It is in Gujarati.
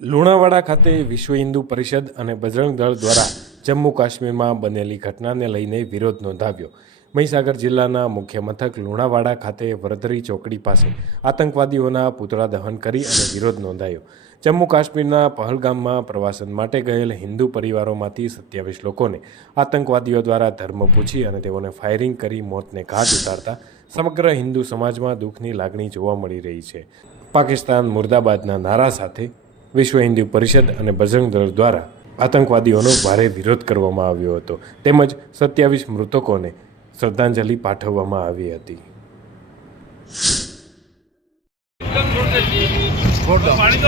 લુણાવાડા ખાતે વિશ્વ હિન્દુ પરિષદ અને બજરંગ દળ દ્વારા જમ્મુ કાશ્મીરમાં બનેલી ઘટનાને લઈને વિરોધ નોંધાવ્યો. મહીસાગર જિલ્લાના મુખ્ય મથક લુણાવાડા ખાતે વરધરી ચોકડી પાસે આતંકવાદીઓના પૂતળા દહન કરી અને વિરોધ નોંધાયો. જમ્મુ કાશ્મીરના પહલગામમાં પ્રવાસન માટે ગયેલ હિન્દુ પરિવારોમાંથી સત્યાવીસ લોકોને આતંકવાદીઓ દ્વારા ધર્મ પૂછી અને તેઓને ફાયરિંગ કરી મોતને ઘાટ ઉતારતા સમગ્ર હિન્દુ સમાજમાં દુઃખની લાગણી જોવા મળી રહી છે. પાકિસ્તાન મુર્દાબાદના નારા સાથે વિશ્વ હિન્દુ પરિષદ અને બજરંગ દળ દ્વારા આતંકવાદીઓનો ભારે વિરોધ કરવામાં આવ્યો હતો. તેમજ સત્યાવીસ મૃતકોને શ્રદ્ધાંજલિ પાઠવવામાં આવી હતી. પાણી